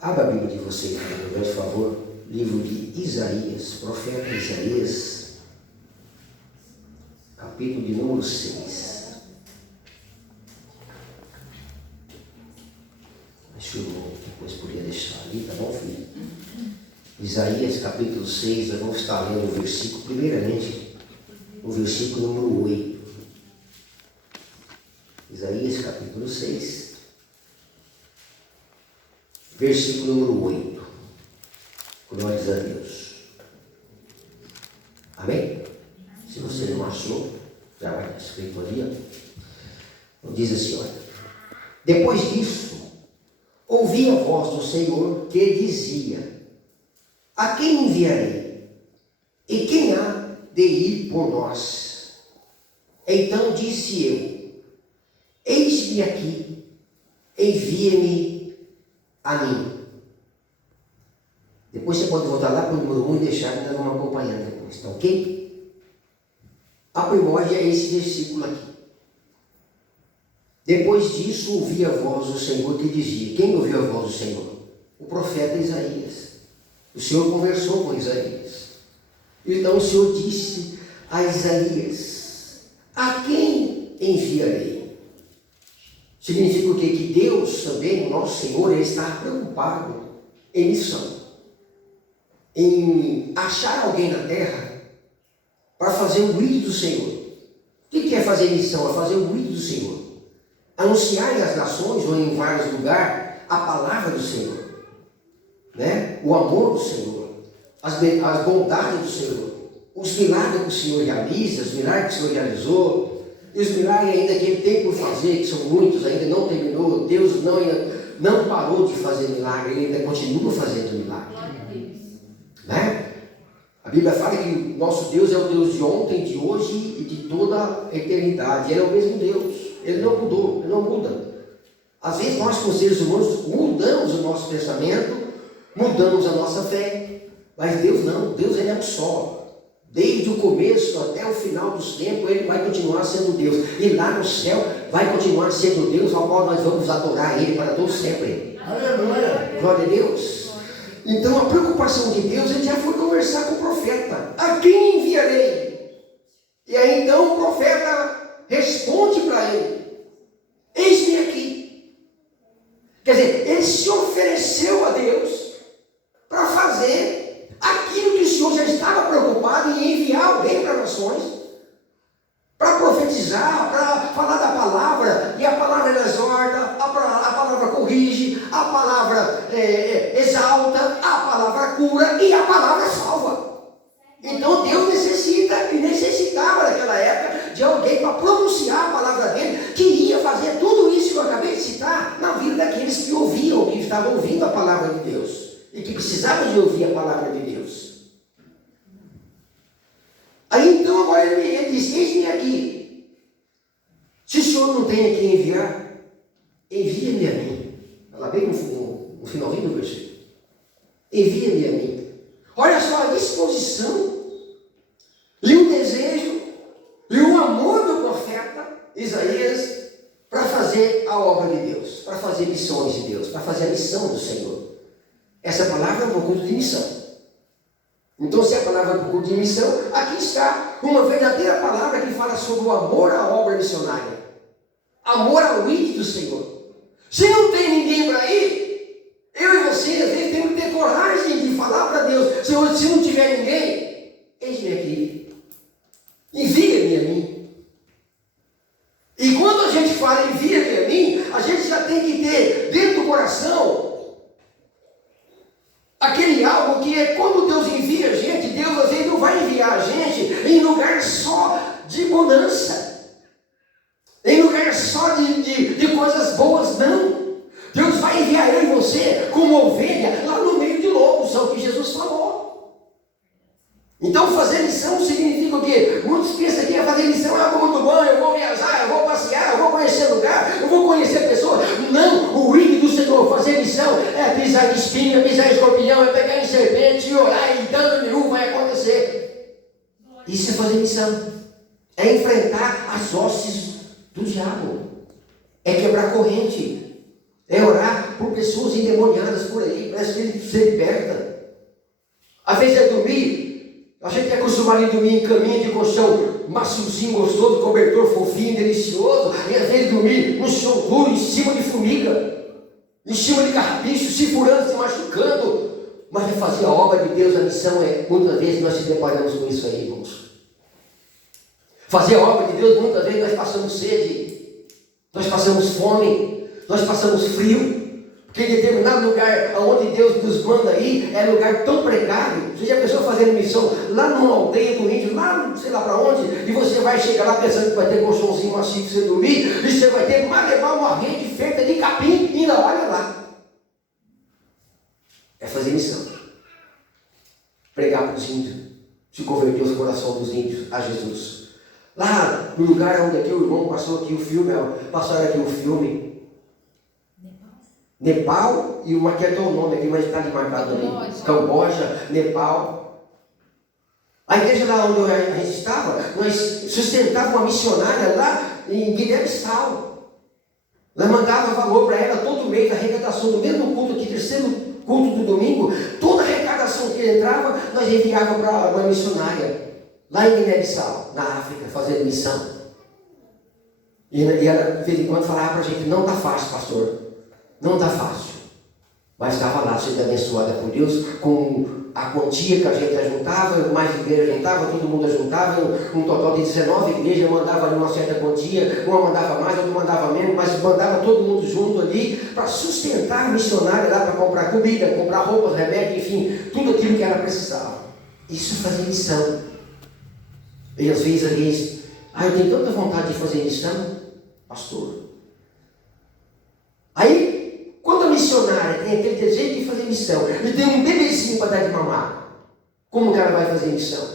Abra a Bíblia de vocês, por favor. Livro de Isaías, profeta Isaías, capítulo de número 6. Acho que eu depois podia deixar ali, tá bom, filho? Isaías, capítulo 6, nós vamos estar lendo o versículo, primeiramente, o versículo número 8. Isaías, capítulo 6, versículo número 8. Glórias a Deus. Amém? Se você não achou, já vai estar escrito ali, ó. Diz assim, olha. Depois disso, ouvi a voz do Senhor que dizia: a quem enviarei? E quem há de ir por nós? Então disse eu: eis-me aqui, envia-me a mim. Depois você pode voltar lá para o número 1 e deixar que nós vamos acompanhando depois, tá ok? A primórdia é esse versículo aqui. Depois disso ouvi a voz do Senhor que dizia. Quem ouviu a voz do Senhor? O profeta Isaías. O Senhor conversou com Isaías. Então o Senhor disse a Isaías: a quem enviarei? Significa o quê? Que Deus também, o nosso Senhor, ele está preocupado em missão, em achar alguém na terra para fazer o grito do Senhor. O que é fazer missão? É fazer o grito do Senhor. Anunciar nas nações ou em vários lugares a palavra do Senhor, né? O amor do Senhor, as bondades do Senhor, os milagres que o Senhor realiza, os milagres que o Senhor realizou, e os milagres ainda que Ele tem por fazer, que são muitos, ainda não terminou. Deus não parou de fazer milagre, Ele ainda continua fazendo milagre, né? A Bíblia fala que o nosso Deus é o Deus de ontem, de hoje e de toda a eternidade. Ele é o mesmo Deus, Ele não mudou, Ele não muda. Às vezes nós, como seres humanos, mudamos o nosso pensamento, mudamos a nossa fé, mas Deus não. Deus, Ele é um só. Desde o começo até o final dos tempos, Ele vai continuar sendo Deus. E lá no céu vai continuar sendo Deus, ao qual nós vamos adorar Ele para todo sempre. Aleluia! Glória a Deus! Então a preocupação de Deus, Ele já foi conversar com o profeta: a quem enviarei? E aí então o profeta responde para ele: eis-me aqui. Quer dizer, ele se ofereceu a Deus para fazer aquilo que o Senhor já estava preocupado em enviar alguém para nações, para profetizar, para falar da palavra. E a palavra exorta, a palavra corrige, a palavra exalta, a palavra cura e a palavra salva. Então Deus necessita e necessitava naquela época de alguém para pronunciar a palavra dele, que ia fazer tudo isso que eu acabei de citar na vida daqueles que ouviam, que estavam ouvindo a palavra de Deus e que precisavam de ouvir a palavra de Deus. Aí então agora ele diz: eis-me aqui. Se o Senhor não tem a quem enviar, envia-me a mim. Ela bem no finalzinho do versículo. Envia-me a mim. Olha só a disposição e o desejo e o amor do profeta Isaías para fazer a obra de Deus, para fazer missões de Deus, para fazer a missão do Senhor. Essa palavra é um culto de missão. Então, se a palavra é um culto de missão, aqui está uma verdadeira palavra que fala sobre o amor à obra missionária, amor ao ídolo do Senhor. Se não tem ninguém para ir, eu e você, às vezes, temos que ter coragem de falar para Deus: Senhor, se não tiver ninguém, eis-me aqui, envia-me a mim. E quando a gente fala envia-me a mim, a gente já tem que ter dentro do coração aquele algo que é quando Deus envia a gente, Deus às vezes não vai enviar a gente em lugar só de bonança, em lugar só de coisas boas, não. Deus vai enviar eu e você como ovelha lá no meio de lobos, é o que Jesus falou. Então fazer missão significa o quê? Muitos pensam que fazer missão é algo muito bom: eu vou viajar, eu vou passear, eu vou conhecer lugar, eu vou conhecer pessoas. Não, o ídolo do Senhor, fazer missão é pisar em espinha, pisar em escorpião, é pegar em serpente e orar, e dano nenhum vai acontecer. Isso é fazer missão, é enfrentar as hostes do diabo, é quebrar corrente, é orar por pessoas endemoniadas. endemoniadas por aí, parece que ele se liberta. Às vezes é dormir, a gente é acostumado a dormir em caminho de colchão maciozinho, gostoso, cobertor fofinho, delicioso, e às vezes dormir no chão duro, em cima de formiga, em cima de carrapicho, se furando, se machucando. Mas é fazer a obra de Deus, a missão é, muitas vezes nós se deparamos com isso aí, irmãos. Fazer a obra de Deus, muitas vezes nós passamos sede, nós passamos fome, nós passamos frio, porque em determinado lugar onde Deus nos manda ir, é lugar tão precário. Você já pensou fazendo missão lá numa aldeia do índio, lá sei lá para onde, e você vai chegar lá pensando que vai ter colchãozinho macio para você dormir, e você vai ter que levar uma rede feita de capim e ainda olha lá. É fazer missão. Pregar para os índios, se converter os corações dos índios a Jesus. Lá no lugar onde aqui o irmão passou aqui o filme, passaram aqui o filme. Nepal e uma que é o nome aqui, mas está ali marcado ali. Camboja, Nepal. A igreja lá onde a gente estava, nós sustentávamos uma missionária lá em Guiné-Bissau. Nós mandávamos valor para ela todo mês, a arrecadação do mesmo culto aqui, terceiro culto do domingo, toda a arrecadação que entrava, nós enviávamos para uma missionária, lá em Guiné-Bissau, na África, fazendo missão. E ela, de vez em quando, falava para a gente, não está fácil, pastor. Não está fácil, mas estava lá sendo abençoada por Deus, com a quantia que a gente ajuntava, mais igreja ajuntava, todo mundo ajuntava, um total de 19 igrejas, mandava ali uma certa quantia, uma mandava mais, outra mandava menos, mas mandava todo mundo junto ali, para sustentar a missionária lá, para comprar comida, comprar roupas, remédio, enfim, tudo aquilo que ela precisava. Isso fazia missão. E às vezes alguém, eu tenho tanta vontade de fazer missão, pastor. Aí, quando a missionária tem aquele desejo de fazer missão e tem um bebezinho para dar de mamar, como que ela vai fazer missão?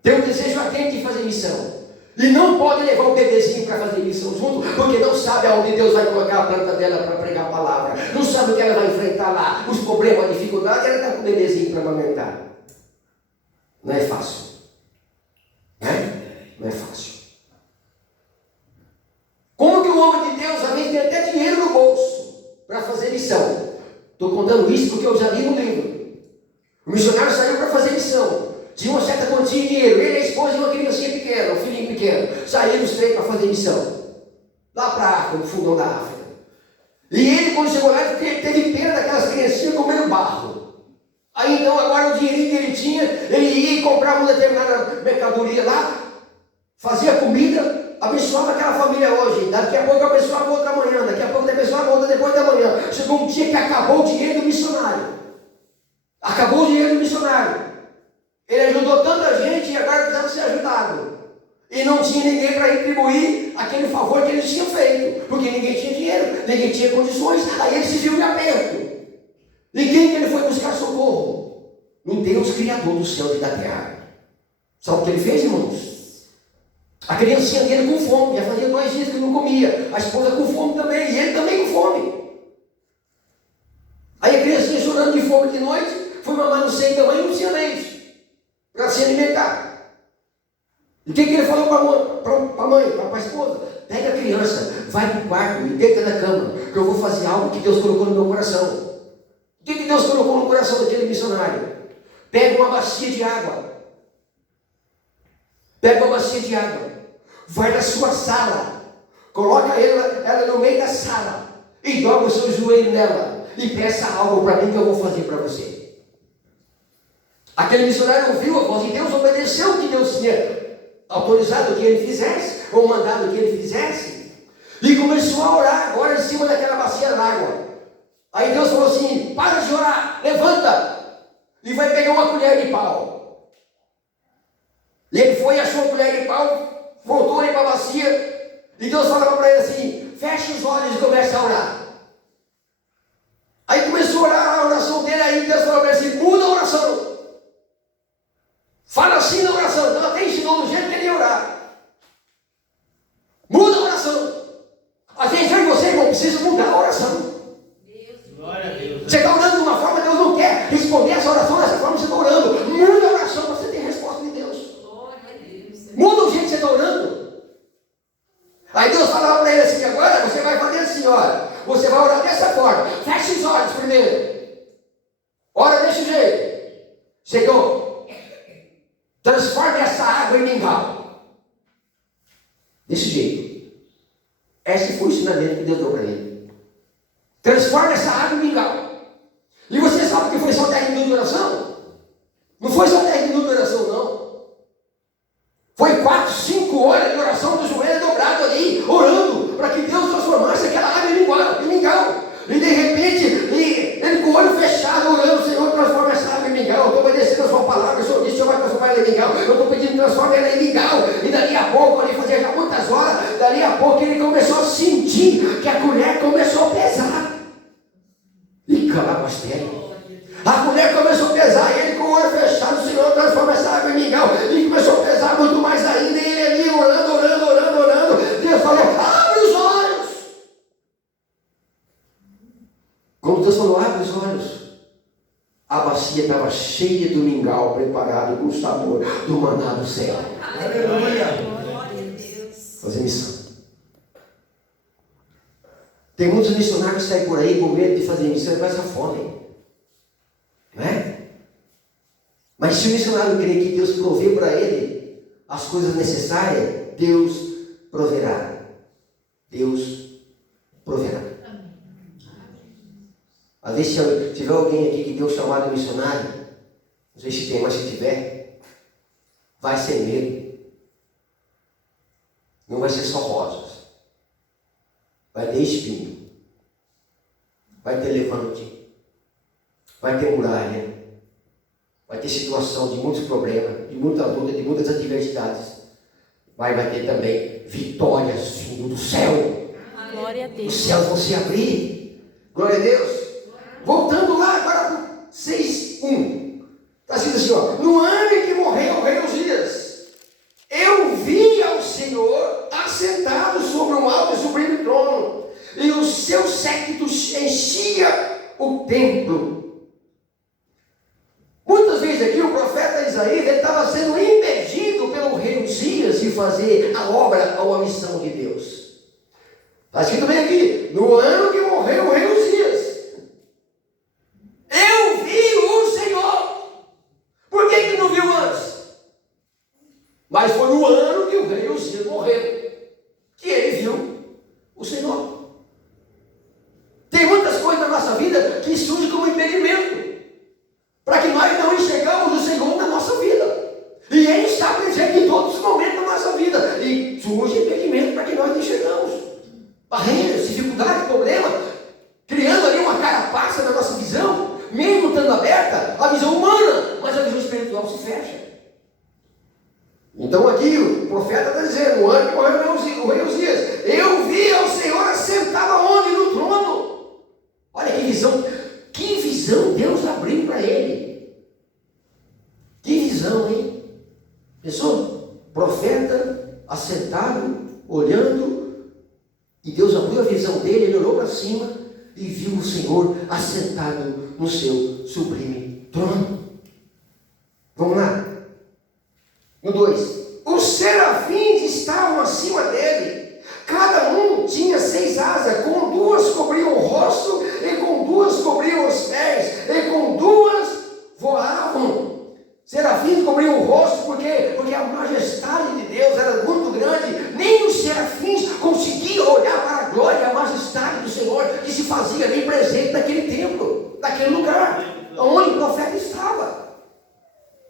Tem um desejo ardente de fazer missão e não pode levar o bebezinho para fazer missão junto, porque não sabe aonde Deus vai colocar a planta dela para pregar a palavra, não sabe o que ela vai enfrentar lá, os problemas, a dificuldade, e ela está com o bebezinho para amamentar. Não é fácil, né? Não é fácil. Como que o homem de Deus, às vezes, tem até dinheiro no bolso para fazer missão? Estou contando isso porque eu já li no livro. O missionário saiu para fazer missão. Tinha uma certa quantia de dinheiro. Ele, a esposa e uma criancinha pequena, um filhinho pequeno. Saíram os três para fazer missão. Lá para a África, no fundão da África. E ele, quando chegou lá, ele teve pena daquelas criancinhas comendo barro. Aí então, agora o dinheirinho que ele tinha, ele ia e comprava uma determinada mercadoria lá, fazia comida, abençoava aquela família hoje, daqui a pouco abençoava outra amanhã, daqui a pouco abençoava outra depois da manhã. Chegou um dia que acabou o dinheiro do missionário. Acabou o dinheiro do missionário. Ele ajudou tanta gente e agora precisava ser ajudado. E não tinha ninguém para retribuir aquele favor que ele tinha feito, porque ninguém tinha dinheiro, ninguém tinha condições, aí ele se viu em aperto. E quem que ele foi buscar socorro? No Deus Criador do céu e da terra. Sabe o que ele fez, irmãos? A criancinha dele com fome, já fazia 2 dias que não comia. A esposa com fome também, e ele também com fome. Aí a criancinha chorando de fome de noite, foi mamar no seio da mãe e não tinha leite para se alimentar. E o que ele falou para a mãe, para a esposa? Pega a criança, vai para o quarto e deita na cama, que eu vou fazer algo que Deus colocou no meu coração. O que Deus colocou no coração daquele missionário? Pega uma bacia de água. Pega uma bacia de água, vai na sua sala, coloca ela no meio da sala e dobra o seu joelho nela e peça algo para mim que eu vou fazer para você. Aquele missionário ouviu a voz de Deus, obedeceu o que Deus tinha autorizado que ele fizesse, ou mandado que ele fizesse, e começou a orar agora em cima daquela bacia d'água. Aí Deus falou assim, para de orar, levanta e vai pegar uma colher de pau. E ele foi e achou a colher de pau, voltou ali para a bacia, e Deus falava para ele assim, fecha os olhos e começa a orar. Aí começou a orar a oração dele, aí Deus falou para ele assim, muda a oração. Fala assim na oração, então até ensinou do jeito que ele ia orar. Muda a oração. Às vezes eu e você, irmão, precisa mudar a oração. Glória a Deus. Você está orando de uma forma, Deus não quer responder essa oração dessa forma que você está orando. Muda a oração, você tem resposta de Deus. Muda o jeito que você está orando. Aí Deus falava para ele assim, agora você vai fazer assim, olha, você vai orar dessa forma. Feche os olhos primeiro. Ora desse jeito. Senhor, transforme essa água em mingau. Desse jeito. Esse foi o ensinamento que Deus deu para ele. Transforme essa água em mingau. E você sabe que foi só 10 minutos de oração? Não foi só 10 minutos de oração, não. Foi 4, 5 horas de oração do joelho dobrado ali, orando, para que Deus transformasse aquela água em mingau. E de repente, ele com o olho fechado, orando, Senhor, transforma essa água em mingau. Eu estou obedecendo a sua palavra, o Senhor disse, o Senhor vai transformar ela em mingau. Eu estou pedindo, transforma ela em mingau. E dali a pouco, ele fazia já muitas horas, dali a pouco ele começou a sentir que a colher começou a pesar. E calabastele. A mulher começou a pesar, e ele com o olho fechado, o Senhor transforma essa água em mingau. E começou a pesar muito mais ainda, e ele ali orando. Deus falou, abre os olhos. Quando Deus falou, abre os olhos, a bacia estava cheia do mingau, preparado com o sabor do maná do céu. Aleluia. Fazer missão. Tem muitos missionários que saem por aí com medo de fazer missão e passam fome. Não é? Mas se o missionário crer que Deus provê para ele as coisas necessárias, Deus proverá. Deus proverá. Às vezes, se tiver alguém aqui que deu chamado missionário, não sei se tem, mas se tiver, vai ser medo. Não vai ser só rosas. Vai ter espinho. Vai ter levante. Vai ter muralha, vai ter situação de muitos problemas, de muita luta, de muitas adversidades, mas vai ter também vitórias vindo do céu. Glória a Deus. Os céus vão se abrir. Glória a Deus. Voltando lá agora para 6:1. Está escrito assim, ó. No ano em que morreu o rei Uzias, eu vi ao Senhor assentado sobre um alto e sublime trono, e o seu séquito enchia o templo. Muitas vezes aqui o profeta Isaías estava sendo impedido pelo rei Uzias de fazer a obra ou a missão de Deus. Está escrito bem aqui, no ano que morreu o rei Uzias, eu vi o Senhor. Por que não viu antes? Mas foi no ano que o rei Uzias morreu que ele viu o Senhor. Tem muitas coisas na nossa vida que surgem como impedimento para que nós não enxergamos o Senhor na nossa vida. E Ele está presente em todos os momentos da nossa vida. E surge impedimento para que nós não enxergamos. Barreiras, dificuldades, problemas, criando ali uma carapaça na nossa visão, mesmo estando aberta a visão humana, mas a visão espiritual se fecha. Então aqui o profeta está dizendo, no ano que morreu o rei Uzias, eu vi ao Senhor assentado aonde? No trono. Olha que visão. Que visão Deus abriu para ele. Que visão, hein? Pensou? Profeta, assentado, olhando, e Deus abriu a visão dele, ele olhou para cima e viu o Senhor assentado no seu sublime trono. Vamos lá. No 2. Os serafins estavam acima dele. Cada um tinha 6 asas, com 2 cobriam o rosto, e com 2 cobriam os pés, e com 2 voavam. Serafins cobriam o rosto porque a majestade de Deus era muito grande. Nem os serafins conseguiam olhar para a glória e a majestade do Senhor que se fazia bem presente naquele templo, naquele lugar onde o profeta estava.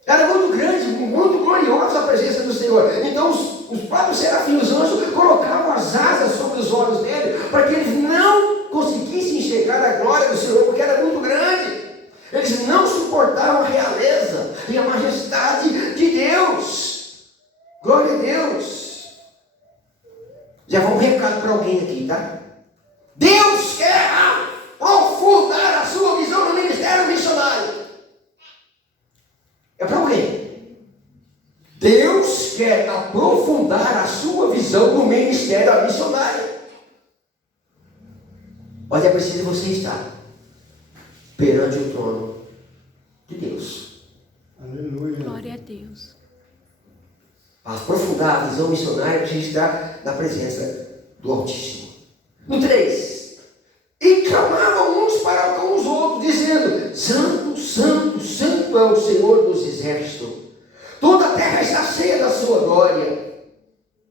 Era muito grande, muito gloriosa a presença do Senhor. Então os próprios serafins, os anjos, colocavam as asas sobre os olhos dele, para que eles não conseguissem enxergar a glória do Senhor, porque era muito grande. Eles não suportavam a realeza e a majestade de Deus. Glória a Deus. Já vou um recado para alguém aqui, tá? Deus quer aprofundar a sua visão no ministério missionário. É para alguém. Deus quer aprofundar a sua visão no ministério missionário. Mas é preciso você estar perante o trono de Deus. Aleluia. Glória a Deus. Para aprofundar a visão missionária, precisa estar na presença do Altíssimo. No 3. E é o Senhor dos exércitos. Toda a terra está cheia da sua glória.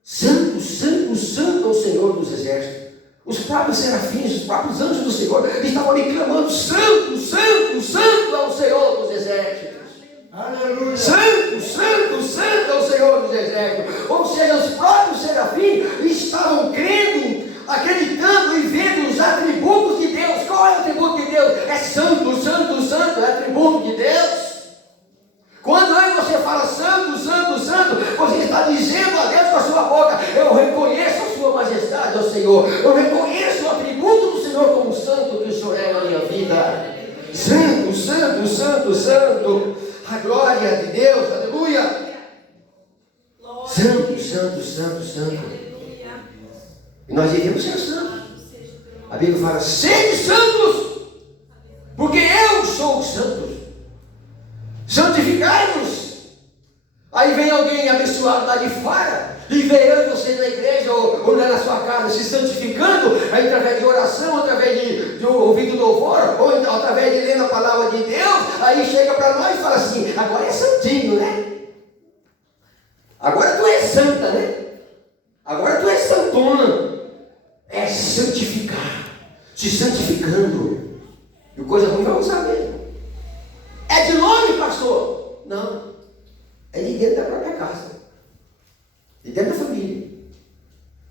Santo, santo, santo é o Senhor dos exércitos. Os próprios serafins, os próprios anjos do Senhor estavam ali clamando: santo, santo, santo é o Senhor dos exércitos. Aleluia. Santo, santo, santo é o Senhor dos exércitos. Ou seja, os próprios serafins estavam crendo, acreditando e vendo os atributos de Deus. Qual é o atributo de Deus? É santo, santo, santo, é atributo de Deus. Quando eu e você fala santo, santo, santo, você está dizendo a Deus com a sua boca: eu reconheço a sua majestade, ó Senhor. Eu reconheço o atributo do Senhor como santo que o Senhor é na minha vida. Santo, santo, santo, santo. A glória de Deus, aleluia. Santo, santo, santo, santo. E nós devemos ser santos. A Bíblia fala: sede santos, porque eu sou o santo. Santificai-vos. Aí vem alguém abençoado lá de fora e vê eu e você na igreja ou lá na sua casa se santificando, aí, através de oração, através de ouvindo louvor, ou então, através de lendo a palavra de Deus. Aí chega para nós e fala assim: agora é santinho, né? Agora tu é santa, né? Agora tu é santona. É santificar, se santificando. E coisa ruim vai usar mesmo. É de longe, pastor? Não. É de dentro da própria casa. De dentro da família.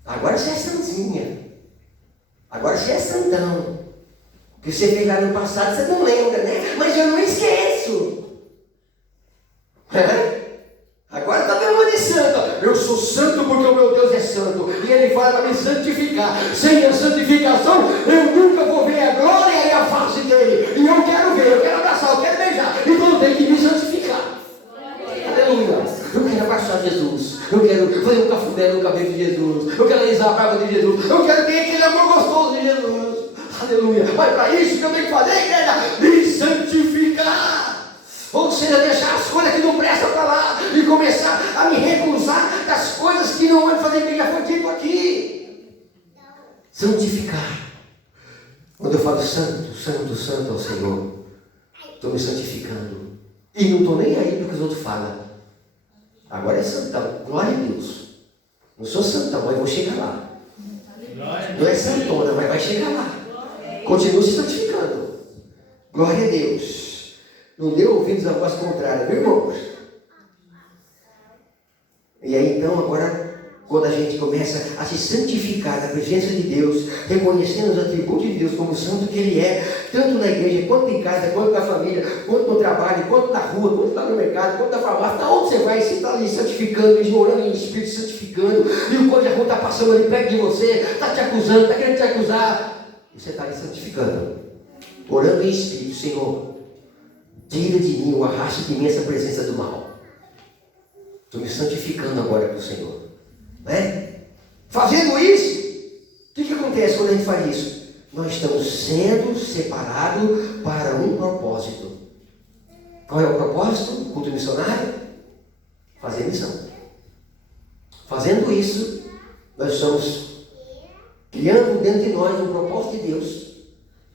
Agora você é santinha. Agora você é santão. O que você fez lá no passado você não lembra, né? Mas eu não esqueço. Agora está dando de santo. Eu sou santo porque o meu Deus é santo. E Ele vai para me santificar. Sem a santificação, eu nunca vou ver a glória e a face dele. E eu quero ver, eu quero abraçar, eu quero beijar. Então eu tenho que me santificar. Aleluia. Eu quero abraçar Jesus. Eu quero fazer um cafuné no cabelo de Jesus. Eu quero alisar a barba de Jesus. Eu quero ter aquele amor gostoso de Jesus. Aleluia. Mas para isso que eu tenho que fazer, igreja, me santificar. Ou seja, deixar as coisas que não prestam para lá e começar a me recusar das coisas que não vão fazer bem. Já foi dito aqui. Santificar. Quando eu falo santo, santo, santo ao Senhor, estou me santificando. E não estou nem aí porque os outros falam. Agora é santão, glória a Deus. Não sou santão, mas vou chegar lá. Não é santona, mas vai chegar lá. Continua se santificando. Glória a Deus. Não dê ouvidos à voz contrária, viu, irmãos? E aí então, agora, quando a gente começa a se santificar na presença de Deus, reconhecendo os atributos de Deus como santo que Ele é, tanto na igreja, quanto em casa, quanto na família, quanto no trabalho, quanto na rua, quanto lá no mercado, quanto na farmácia, para onde você vai, você está ali santificando, orando em espírito, santificando, e o coisa ruim está passando ali perto de você, está te acusando, está querendo te acusar, e você está ali santificando, orando em espírito: Senhor, tira de mim o arrasto de mim essa presença do mal. Estou me santificando agora para o Senhor. Né? Fazendo isso, o que acontece quando a gente faz isso? Nós estamos sendo separados para um propósito. Qual é o propósito do culto missionário? Fazer missão. Fazendo isso, nós estamos criando dentro de nós um propósito de Deus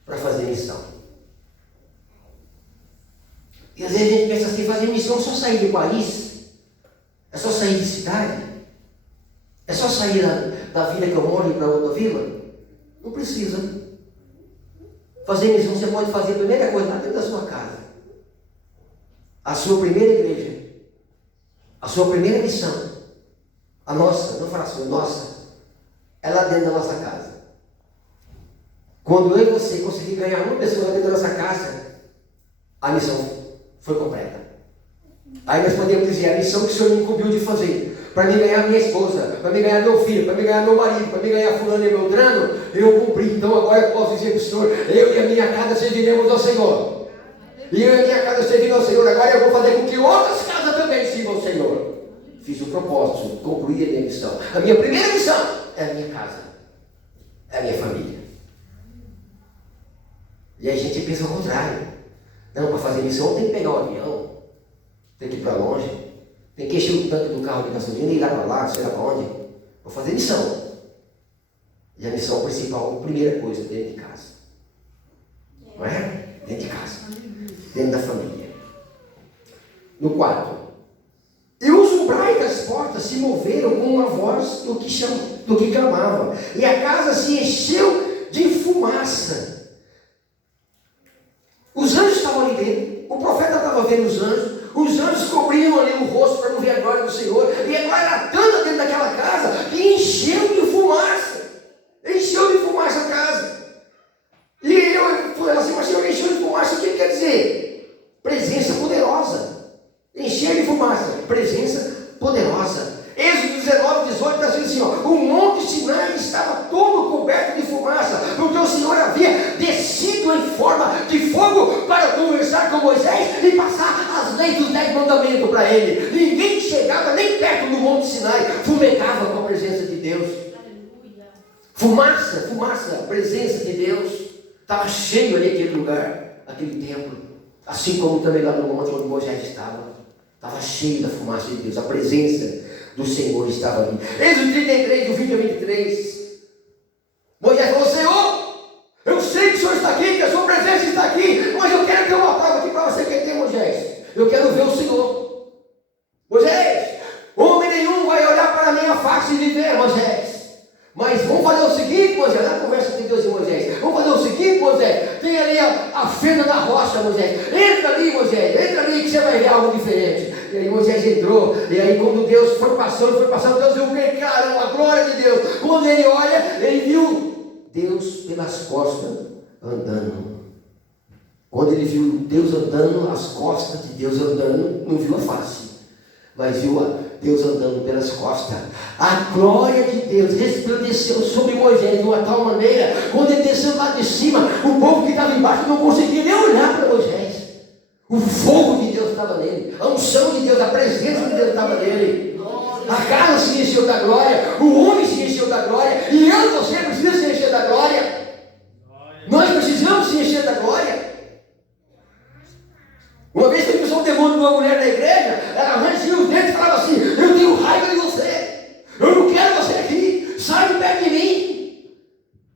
para fazer missão. E às vezes a gente pensa assim: fazer missão é só sair do país, é só sair de cidade, é só sair da vila que eu moro e para outra vila. Não precisa. Fazer missão você pode fazer a primeira coisa lá dentro da sua casa. A sua primeira igreja, a sua primeira missão, a nossa, não fala assim, nossa, é lá dentro da nossa casa. Quando eu e você conseguir ganhar uma pessoa lá dentro da nossa casa, a missão foi completa. Aí nós podemos dizer: a missão que o Senhor me incumbiu de fazer, para me ganhar minha esposa, para me ganhar meu filho, para me ganhar meu marido, para me ganhar fulano e beltrano, eu cumpri. Então agora eu posso dizer para o Senhor: eu e a minha casa serviremos ao Senhor. E eu e a minha casa serviremos ao Senhor. Agora eu vou fazer com que outras casas também sirvam ao Senhor. Fiz o propósito, concluí a minha missão. A minha primeira missão é a minha casa, é a minha família. E aí a gente pensa ao contrário: não, para fazer missão tem que pegar um avião, tem que ir para longe, tem que encher o tanque do carro de gasolina e ir lá para lá, sei lá para onde. Vou fazer missão. E a missão principal, a primeira coisa, dentro de casa. Não é? Dentro de casa. Dentro da família. no 4. E os umbrais das portas se moveram com uma voz do que clamava. E a casa se encheu de fumaça. Os anjos estavam ali dentro. O profeta estava vendo os anjos. Os anjos cobriam ali o rosto para não ver a glória do Senhor. E a glória era tanta dentro daquela casa que encheu de fumaça. Encheu de fumaça a casa. E eu falei assim, mas Senhor, encheu de fumaça, o que quer dizer? Presença poderosa. Encher de fumaça, presença poderosa. Êxodo 19, 18 está assim, ó, o monte Sinai estava todo coberto de fumaça, porque o Senhor havia descido em forma de fogo para conversar com Moisés e passar as leis dos 10 mandamentos para ele. Ninguém chegava nem perto do monte Sinai, fumegava com a presença de Deus. Fumaça, a presença de Deus. Estava cheio ali aquele lugar, aquele templo, assim como também lá no monte onde Moisés estava. Estava cheio da fumaça de Deus, a presença do Senhor estava ali. Êxodo 33, do 20 a 23. Moisés falou, Senhor, eu sei que o Senhor está aqui, que a sua presença está aqui, mas eu quero ter uma prova aqui para você. Quer ter, Moisés? Eu quero ver o Senhor. Moisés, homem nenhum vai olhar para a minha face e viver, Moisés. Mas vamos fazer o seguinte, Moisés, na conversa de Deus e Moisés, vamos fazer o seguinte, Moisés, tem ali a fenda da rocha, Moisés, entra ali, Moisés, entra ali que você vai ver algo diferente. E aí Moisés entrou, e aí quando Deus foi passando, Deus viu que caramba, a glória de Deus. Quando ele olha, ele viu Deus pelas costas andando. Quando ele viu Deus andando, as costas de Deus andando, não viu a face, mas viu Deus andando pelas costas. A glória de Deus resplandeceu sobre Moisés de uma tal maneira, quando ele desceu lá de cima, o povo que estava embaixo não conseguia nem olhar para Moisés. O fogo de Deus estava nele, a unção de Deus, a presença de Deus estava nele. A casa se encheu da glória, o homem se encheu da glória, e eu e você precisamos se encher da glória. Nós precisamos se encher da glória. Uma vez que eu vi um demônio de uma mulher na igreja, ela rangia os dentes e falava assim, eu tenho raiva de você, eu não quero você aqui, sai de perto de mim.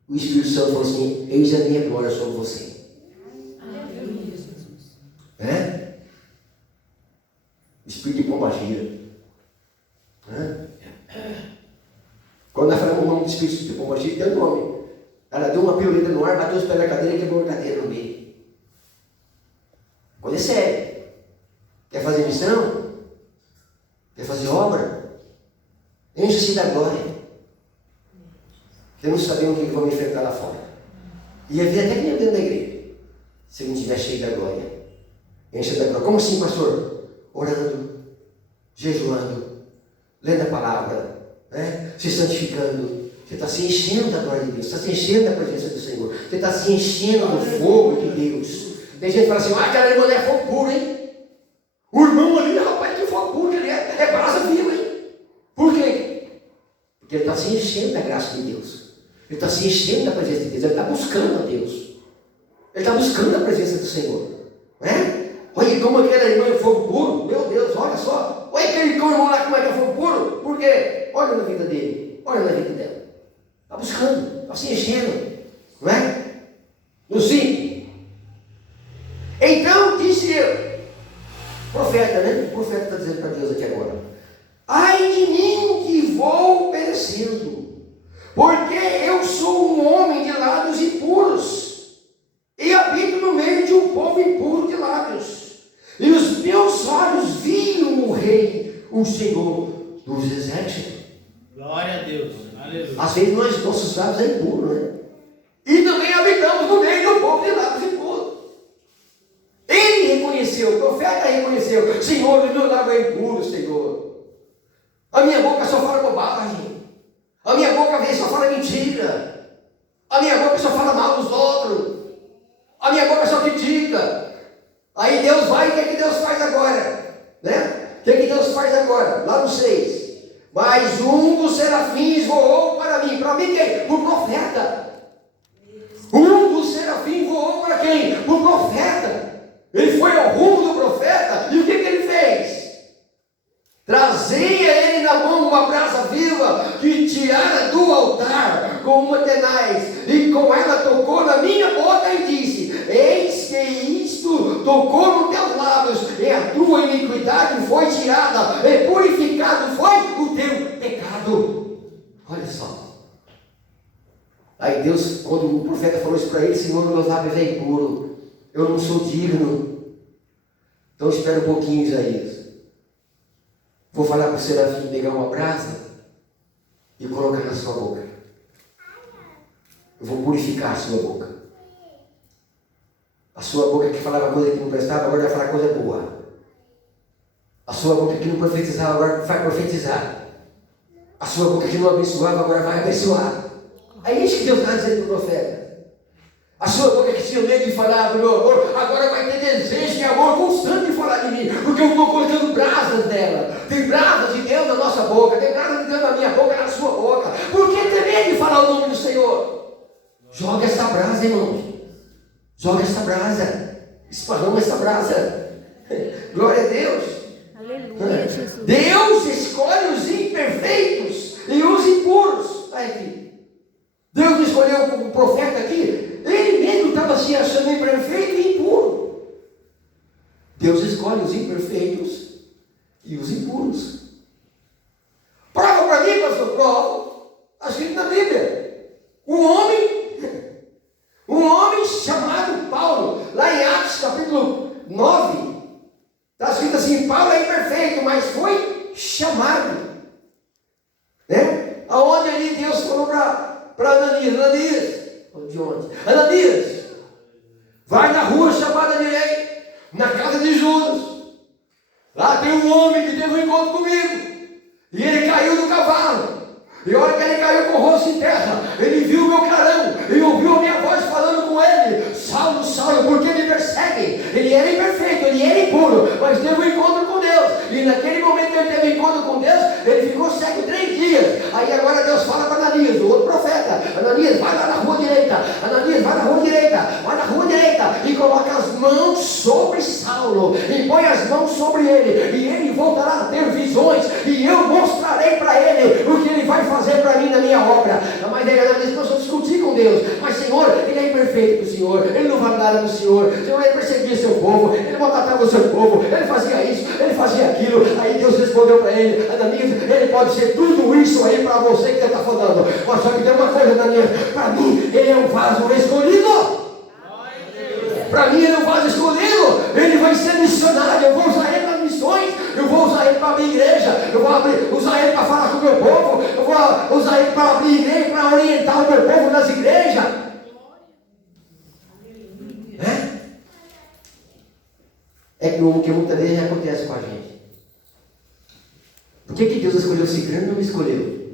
O Espírito Santo falou assim, eis a minha glória sobre você. Espírito de pombagira. Quando nós falamos o nome do Espírito de pombagira, tem um nome. Ela deu uma pioleta no ar, bateu os pés na cadeira e quebrou a cadeira no meio. Coisa é séria. Quer fazer missão? Quer fazer obra? Enche-se da glória. Eu não sabia o que vão enfrentar lá fora. Ia ver até que dentro da igreja, se não estiver cheio da glória. Enche da glória. Como assim, pastor? Orando, jejuando, lendo a palavra, se santificando. Você está se enchendo da glória de Deus, está se enchendo da presença do Senhor, você está se enchendo do fogo de Deus. Tem gente que fala assim, aquela irmã é fogo puro, hein? O irmão ali, rapaz, que fogo puro, ele é brasa viva, hein? Por quê? Porque ele está se enchendo da graça de Deus, ele está se enchendo da presença de Deus, ele está buscando a Deus, ele está buscando a presença do Senhor, Olha como aquela irmã é fogo puro, meu Deus, olha só. Olha aquele irmão lá como é que é fogo puro. Por quê? Olha na vida dele, olha na vida dela. Está buscando, está se enchendo, não é? No 5. Então disse eu, profeta, né? O profeta está dizendo para Deus aqui agora. Ai de mim que vou perecendo, porque eu sou um homem de lábios impuros, e habito no meio de um povo impuro de lábios. E os meus olhos viram o Rei, o Senhor dos Exércitos. Glória a Deus. Aleluia. Às vezes nossos lábios é impuro, né? E também habitamos no meio do povo de lábios impuros. Ele reconheceu, o profeta reconheceu, Senhor, o meu lábio é impuro, Senhor. A minha boca só fala bobagem. A minha boca só fala mentira. A minha boca só fala mal dos outros. A minha boca só critica. Aí Deus vai, o que é que Deus faz agora? O que é que Deus faz agora? Lá no 6. Mas um dos serafins voou para mim. Para mim quem? Para o profeta. Um dos serafins voou para quem? Para o profeta. Ele foi ao rumo do profeta. E o que ele fez? Trazia ele na mão uma brasa viva que tirara do altar com uma tenaz, e com ela tocou na minha boca e disse: eis que isto tocou nos teus lábios, e a tua iniquidade tirada, purificado foi o teu pecado. Olha só. Aí Deus, quando o profeta falou isso para ele, Senhor, meus lábios é impuro, eu não sou digno. Então espera um pouquinho, Isaías. Vou falar para o serafim pegar uma brasa e colocar na sua boca. Eu vou purificar a sua boca. A sua boca que falava coisa que não prestava, agora vai falar coisa boa. A sua boca que não profetizava, agora vai profetizar. A sua boca que não abençoava, agora vai abençoar. É isso que Deus está dizendo para o profeta. A sua boca que tinha medo de falar do meu amor, agora vai ter desejo e amor constante de falar de mim, porque eu estou colocando brasas nela. Tem brasas de Deus na nossa boca, tem brasas de Deus na minha boca, na sua boca. Por que ter medo de falar o nome do Senhor? Joga essa brasa, irmãos. Joga essa brasa. Esparrama essa brasa. Glória a Deus. Aleluia, Jesus. Deus escolhe os imperfeitos e os impuros. Está aqui. Deus não escolheu o profeta aqui. Ele mesmo estava se achando imperfeito e impuro. Deus escolhe os imperfeitos e os impuros. Prova para mim, pastor. Prova. Está escrito na Bíblia. Um homem chamado Paulo, lá em Atos capítulo 9, está escrito assim: Paulo é imperfeito, mas foi chamado. Né? Aonde ali Deus falou para Ananias, de onde? Ananias, vai na rua chamada direita, na casa de Judas. Lá tem um homem que teve um encontro comigo. E ele caiu do cavalo. E a hora que ele caiu com o rosto em terra, ele viu o meu clarão e ouviu a minha voz falando com ele: Saulo, Saulo, por que me perseguem? Ele era imperfeito, ele era impuro, mas teve um encontro com Deus. E naquele momento que ele teve um encontro com Deus, ele ficou cego 3 dias. Aí agora Deus fala para Ananias, o outro profeta: Ananias, vai lá na rua direita. Ananias, vai na rua direita. Vai na rua direita e coloca as mãos sobre Saulo e põe as mãos sobre ele, e ele voltará a ter visões, e eu mostrarei para ele o que ele vai fazer para mim na minha obra. Mas aí Ananias começou a discutir com Deus: mas Senhor, ele é imperfeito do Senhor, ele não vale nada do Senhor, Senhor, ele perseguia seu povo, ele maltratava o seu povo, ele fazia isso, ele fazia aquilo. Aí Deus respondeu para ele: Ananias, ele pode ser tudo isso aí para você que você está falando, mas só que tem uma coisa, Ananias, para mim ele é um vaso escolhido. Para mim ele é um vaso escolhido, ele vai ser missionário, eu vou usar ele nas missões, eu vou usar ele para abrir igreja, eu vou usar ele para falar com o meu povo, eu vou usar ele para abrir igreja, para orientar o meu povo nas igrejas. É que muitas vezes acontece com a gente. Por que Deus escolheu Cicrano e não me escolheu?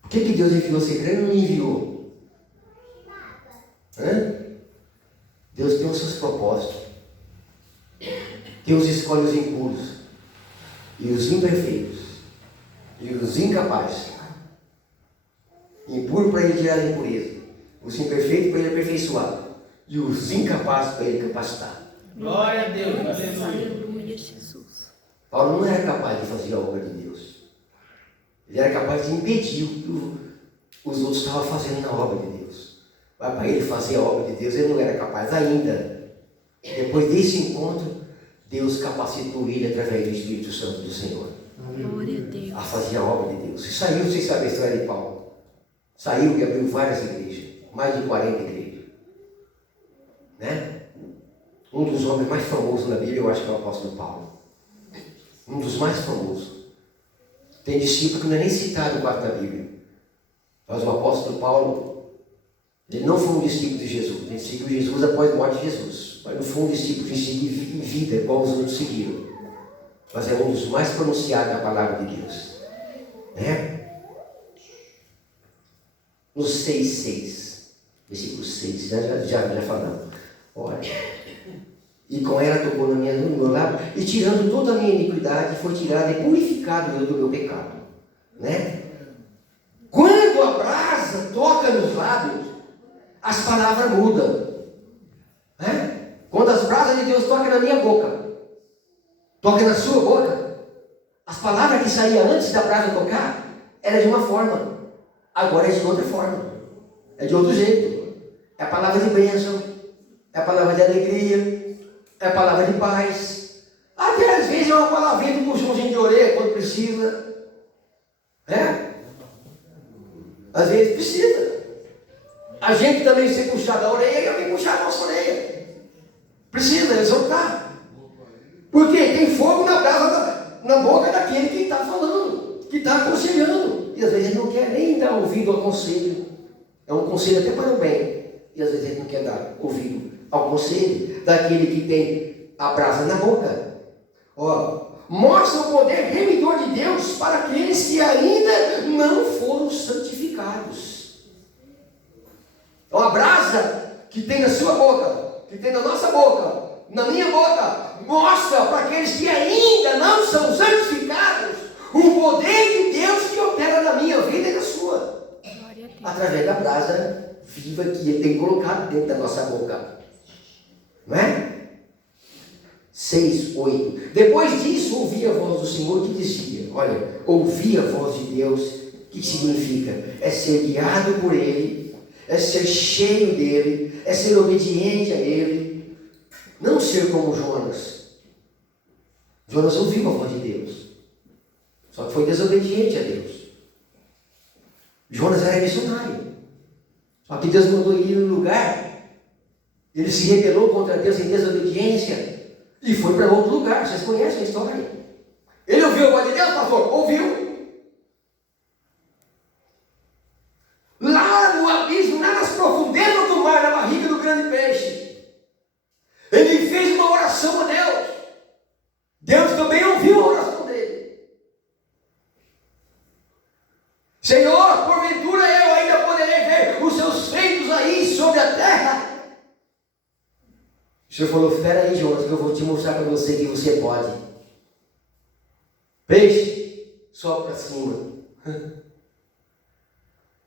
Por que Deus enviou Cicrano e não me enviou? Deus tem os seus propósitos. Deus escolhe os impuros e os imperfeitos e os incapazes. Impuro para ele tirar a impureza, os imperfeitos para ele aperfeiçoar e os incapazes para ele capacitar. Glória a Deus. Aleluia. Aleluia, Jesus. Paulo não era capaz de fazer a obra de Deus. Ele era capaz de impedir o que os outros estavam fazendo na obra de Deus. Mas para ele fazer a obra de Deus, ele não era capaz ainda. Depois desse encontro, Deus capacitou ele através do Espírito Santo do Senhor Glória a Deus. a fazer a obra de Deus. E saiu, vocês sabem a história de Paulo. Saiu e abriu várias igrejas, mais de 40 igrejas. Né? Um dos homens mais famosos na Bíblia, eu acho que é o apóstolo Paulo. Um dos mais famosos. Tem discípulo que não é nem citado quase na Bíblia. Mas o apóstolo Paulo, ele não foi um discípulo de Jesus. Ele seguiu Jesus após a morte de Jesus. Mas não foi um discípulo de seguir em vida, igual os outros seguiram. Mas é um dos mais pronunciados na palavra de Deus. Né? No 6,6. Versículo 6. Já falamos. Olha. E com ela tocou no meu lábio, e tirando toda a minha iniquidade, foi tirado e purificado eu do meu pecado. Né? Quando a brasa toca nos lábios, as palavras mudam. Né? Quando as brasas de Deus tocam na minha boca, toca na sua boca, as palavras que saíam antes da brasa tocar, era de uma forma, agora é de outra forma, é de outro jeito. É a palavra de bênção, é a palavra de alegria, é é palavra de paz. Até às vezes é uma palavrinha do puxãozinho de orelha quando precisa. Às vezes precisa. A gente também ser puxado a orelha e alguém puxar a nossa orelha. Precisa exortar. Porque tem fogo na brasa, na boca daquele que está falando, que está aconselhando. E às vezes ele não quer nem dar ouvido ao conselho. É um conselho até para o bem. E às vezes ele não quer dar ouvido ao conselho daquele que tem a brasa na boca. Mostra o poder remidor de Deus para aqueles que ainda não foram santificados. Então a brasa que tem na sua boca, que tem na nossa boca, na minha boca, mostra para aqueles que ainda não são santificados o poder de Deus que opera na minha vida e na sua, através da brasa viva que Ele tem colocado dentro da nossa boca. Não é? 6, 8. Depois disso, ouvi a voz do Senhor que dizia, olha, ouvir a voz de Deus, o que significa? É ser guiado por Ele, é ser cheio dEle, é ser obediente a Ele, não ser como Jonas. Jonas ouviu a voz de Deus, só que foi desobediente a Deus. Jonas era missionário, só que Deus mandou ele ir no lugar, ele se rebelou contra Deus em desobediência, e foi para outro lugar. Vocês conhecem a história? Ele ouviu a voz de Deus, pastor? Ouviu. Lá no abismo, lá nas profundezas do mar, na barriga do grande peixe, ele fez uma oração a Deus. Deus também ouviu a oração dele. Senhor, porventura eu ainda poderei ver os seus feitos aí sobre a terra? O Senhor falou, espera aí, Jonas, que eu vou te mostrar para você que você pode. Peixe, sobe para cima.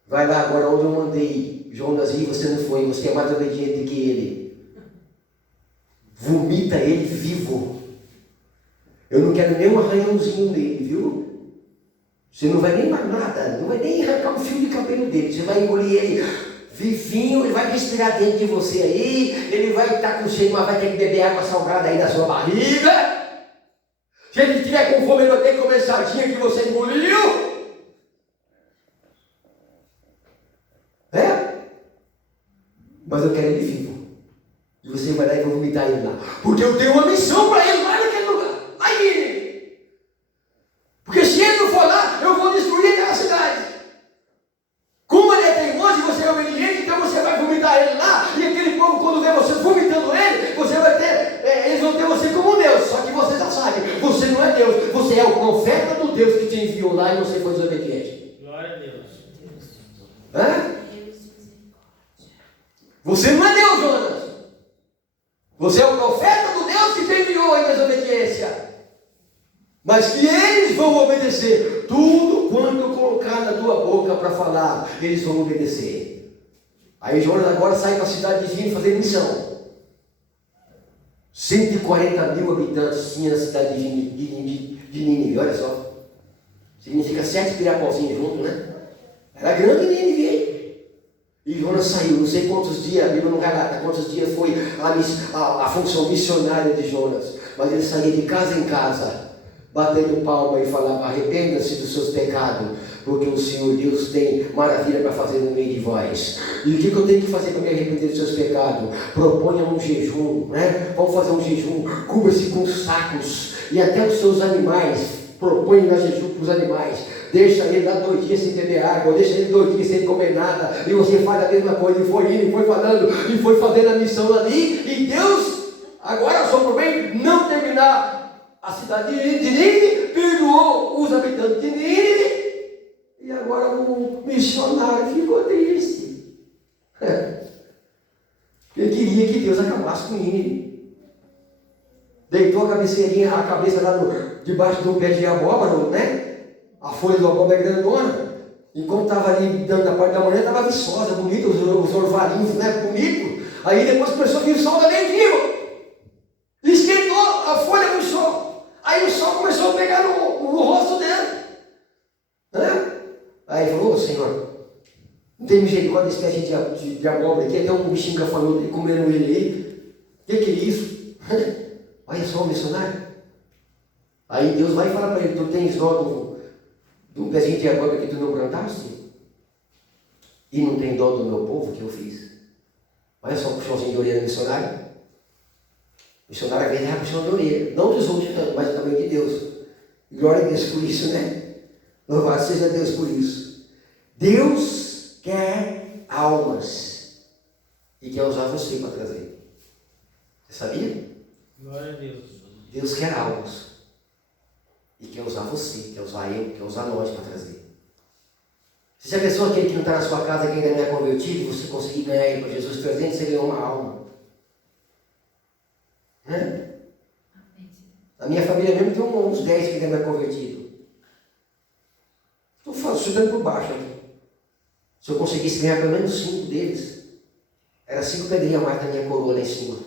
Vai lá agora onde eu mandei Jonas ir, você não foi, você é mais obediente que ele. Vomita ele vivo. Eu não quero nem um arranhãozinho dele, viu? Você não vai nem mais nada, não vai nem arrancar um fio de cabelo dele, você vai engolir ele vivinho, ele vai respirar dentro de você aí, ele vai estar com cheiro, mas vai ter que beber água salgada aí na sua barriga. Se ele estiver com fome, ele vai ter que comer sardinha que você engoliu. Mas eu quero ele vivo. E você vai lá e vai vomitar ele lá. Porque eu tenho uma missão para ele lá naquele lugar. Aí! Porque se ele não for lá, eu vou destruir aquela cidade. Como ele é teimoso e você é obediente, então você vai vomitar ele lá. E aquele povo, quando vê você vomitando ele, você vai ter, eles vão ter você como Deus. Só que você já sabe, você não é Deus. Você é o profeta do Deus que te enviou lá e você foi desobediente. Glória a Deus. Você não é Deus, Jonas. Você é o profeta do Deus que te enviou em desobediência. Mas que eles vão obedecer. Tudo quanto eu colocar na tua boca para falar, eles vão obedecer. Aí Jonas agora sai para a cidade de Nínive fazer missão. 140 mil habitantes tinha na cidade de Nínive, olha só. Significa 7 pirapozinhos juntos, né? Era grande Nínive, hein? E Jonas saiu, não sei quantos dias, a Bíblia não relata quantos dias foi a função missionária de Jonas. Mas ele saía de casa em casa, batendo palma e falava, arrependa-se dos seus pecados, porque o Senhor Deus tem maravilha para fazer no meio de vós. E o que eu tenho que fazer para me arrepender dos seus pecados? Proponha um jejum, né? Vamos fazer um jejum, cubra-se com sacos, e até os seus animais, proponha um jejum para os animais. Deixa ele lá 2 dias sem beber água, deixa ele 2 dias sem comer nada, e você faz a mesma coisa, e foi indo, e foi falando, e foi fazendo a missão ali, e Deus, agora só por bem não terminar a cidade de Nínive, perdoou os habitantes de Nínive, e agora o missionário ficou triste. Ele queria que Deus acabasse com Nínive. Deitou a cabeceirinha, a cabeça lá debaixo do pé de abóbora, né? A folha do abóbora é grandona. Enquanto estava ali dando a parte da manhã, estava viçosa, bonita, os orvalhinhos, né? Bonito. Aí depois começou a vir o sol também vivo. Esquentou a folha com o sol. Aí o sol começou a pegar no rosto dele. Né? Aí ele falou, Senhor, não tem misericórdia desse pé de abóbora aqui, até um bichinho gafanhoto comendo ele aí. O que é isso? Olha só o missionário. Aí Deus vai falar para ele, tu tens dó do pezinho de Jacob que tu não plantaste? E não tem dó do meu povo que eu fiz? Olha só o puxãozinho de orelha do missionário. O missionário às vezes é puxão de orelha. Não dos outros tanto, mas também de Deus. Glória a Deus por isso, né? Louvado seja Deus por isso. Deus quer almas. E quer usar você para trazer. Você sabia? Glória a Deus. Deus quer almas. E quer usar você, quer usar eu, quer usar nós para trazer. Se a pessoa, aquele que não está na sua casa, que ainda não é convertido, você conseguir ganhar ele para Jesus trazendo, você ganhou uma alma. Né? A minha família mesmo tem uns 10 que ainda não é convertido. Estou chutando por baixo aqui. Se eu conseguisse ganhar pelo menos 5 deles, era 5 pedrinhas mais da minha coroa lá em cima.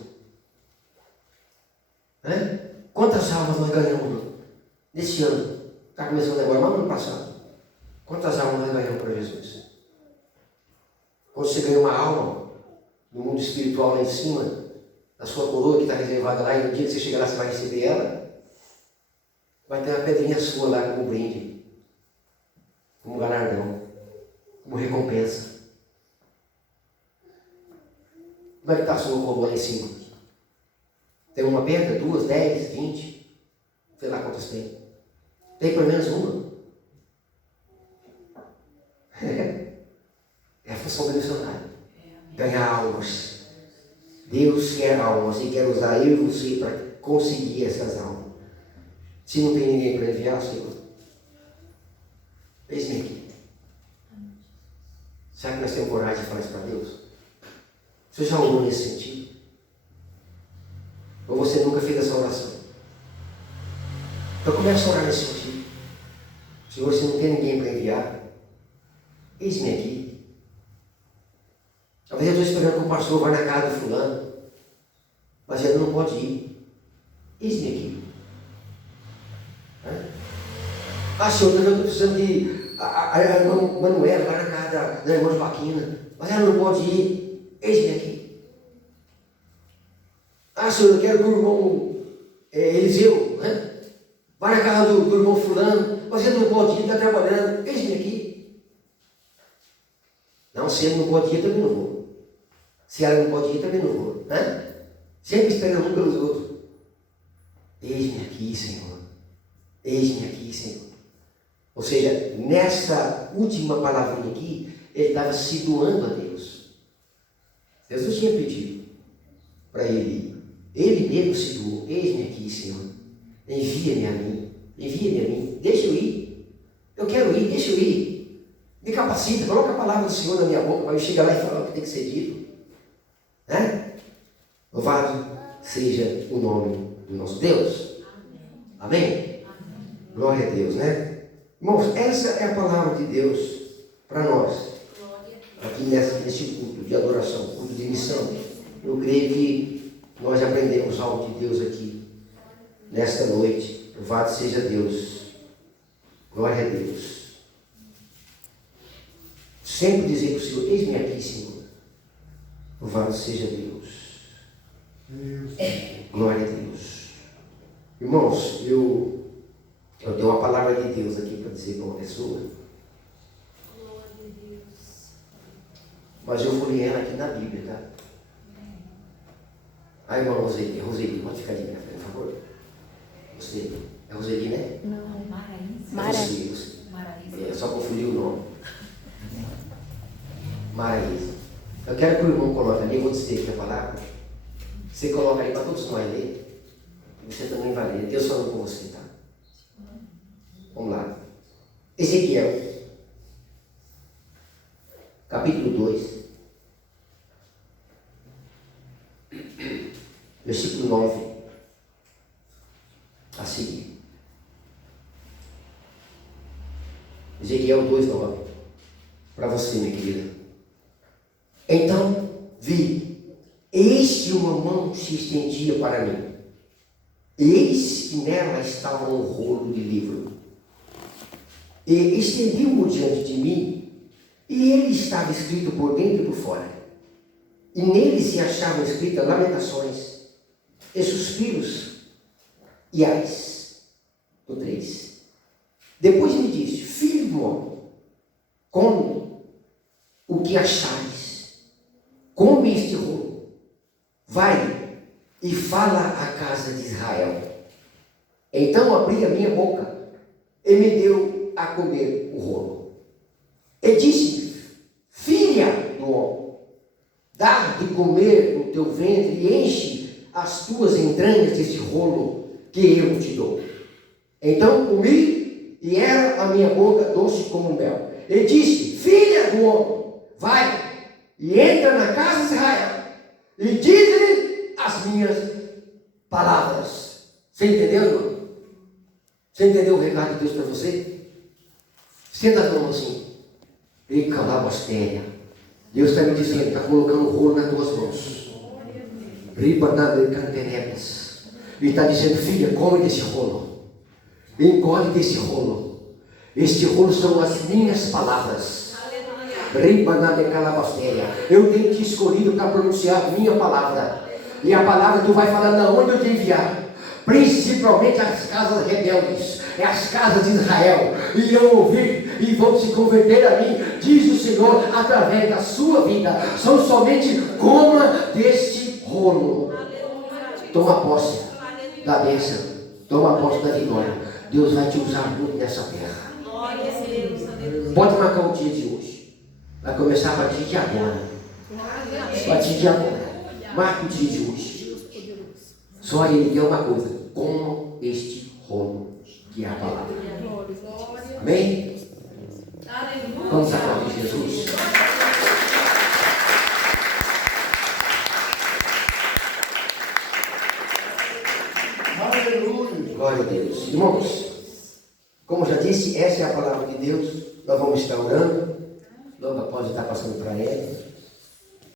Né? Quantas almas nós ganhamos nesse ano? Está começando agora, mas no ano passado. Quantas almas nós ganhamos para Jesus? Quando você ganha uma alma no mundo espiritual lá em cima, na sua coroa que está reservada lá, e no dia que você chegar lá você vai receber ela, vai ter uma pedrinha sua lá como brinde, como galardão, como recompensa. Como é que está a sua coroa lá em cima? Tem uma pedra, 2, 10, 20, sei lá quantas tem. Tem pelo menos uma. É a função do missionário. Ganhar almas. Deus quer almas e quer usar eu e você para conseguir essas almas. Se não tem ninguém para enviar, Senhor, eis-me aqui. Será que nós temos coragem de falar isso para Deus? Você já orou nesse sentido? Ou você nunca fez essa oração? Então comece a orar nesse sentido. Senhor, se não tem ninguém para enviar, eis-me aqui. Talvez eu estou esperando que o pastor vá na casa do fulano, mas ele não pode ir. Eis-me aqui. Senhor, eu estou precisando de a irmã Manuela vai na casa da irmã Joaquina, mas ela não pode ir. Eis-me aqui. Senhor, eu quero que o irmão Eliseu, né? Vai na casa do irmão fulano, mas ele não pode ir, está trabalhando. Eis-me aqui. Não, se ele não pode ir, também não vou. Se ela não pode ir, também não vou. Né? Sempre esperando um pelos outros. Eis-me aqui, Senhor. Eis-me aqui, Senhor. Ou seja, nessa última palavrinha aqui, ele estava se doando a Deus. Deus não tinha pedido para ele ir. Ele mesmo se doou. Eis-me aqui, Senhor. Envia-me a mim. Envia-me a mim. Deixa eu ir. Eu quero ir, deixa eu ir. Me capacita, coloca a palavra do Senhor na minha boca para eu chegar lá e falar o que tem que ser dito. Né? Louvado seja o nome do nosso Deus. Amém? Glória a Deus, né? Irmãos, essa é a palavra de Deus para nós. Aqui nesse culto de adoração, culto de missão. Eu creio que nós aprendemos algo de Deus aqui, nesta noite. Louvado seja Deus. Glória a Deus. Sempre dizer para o Senhor, eis-me aqui, Senhor. Louvado seja Deus. Glória a Deus. Irmãos, eu tenho uma palavra de Deus aqui para dizer para uma pessoa. Mas eu vou ler ela aqui na Bíblia, tá? A irmã Roseli, pode ficar ali na frente, por favor. Você, é Roseli, né? Não. Maraísa. Eu só confundi o nome. Maraísa. Eu quero que o irmão coloque ali, eu vou dizer aqui a palavra. Você coloca ali para todos nós ler. E você também vai ler. Deus falando com você, tá? Vamos lá. Ezequiel, capítulo 2, versículo 9 a seguir. Ezequiel 2:9. Para você, minha querida. Então vi, eis que uma mão se estendia para mim. Eis que nela estava um rolo de livro. E estendiu-o diante de mim, e ele estava escrito por dentro e por fora. E nele se achavam escritas lamentações, e suspiros, e ais. No 3. Depois ele disse: filho do homem, come o que achares, come este rolo, vai e fala à casa de Israel. Então abri a minha boca e me deu a comer o rolo. E disse-me: filha do homem, dá de comer no teu ventre e enche as tuas entranhas desse rolo que eu te dou. Então comi e era a minha boca doce como mel. E disse: filha do homem, vai e entra na casa de Israel e diz-lhe as minhas palavras. Você entendeu, irmão? Você entendeu o recado de Deus para você? Senta as mãos assim. E calabastéria. Deus está me dizendo, está colocando o rolo nas tuas mãos. Riba na cantenebras. E está dizendo: filha, come desse rolo. Engole desse rolo. Este rolo são as minhas palavras. Riba na calabastéria. Eu tenho te escolhido para pronunciar a minha palavra. E a palavra tu vai falar na onde eu te enviar. Principalmente as casas rebeldes, as casas de Israel, e eu ouvir e vão se converter a mim, diz o Senhor, através da sua vida. São somente coma deste rolo. Toma posse da bênção, toma posse da vitória. Deus vai te usar muito nessa terra. Pode marcar o dia de hoje, vai começar a partir de agora. A partir de agora, marca o dia de hoje. Só ele quer uma coisa: como este rolo, que é a palavra. Amém? Vamos aplaudir Jesus. Aleluia. Glória a Deus. Irmãos, como já disse, essa é a palavra de Deus. Nós vamos estar orando. Logo após estar passando para ela.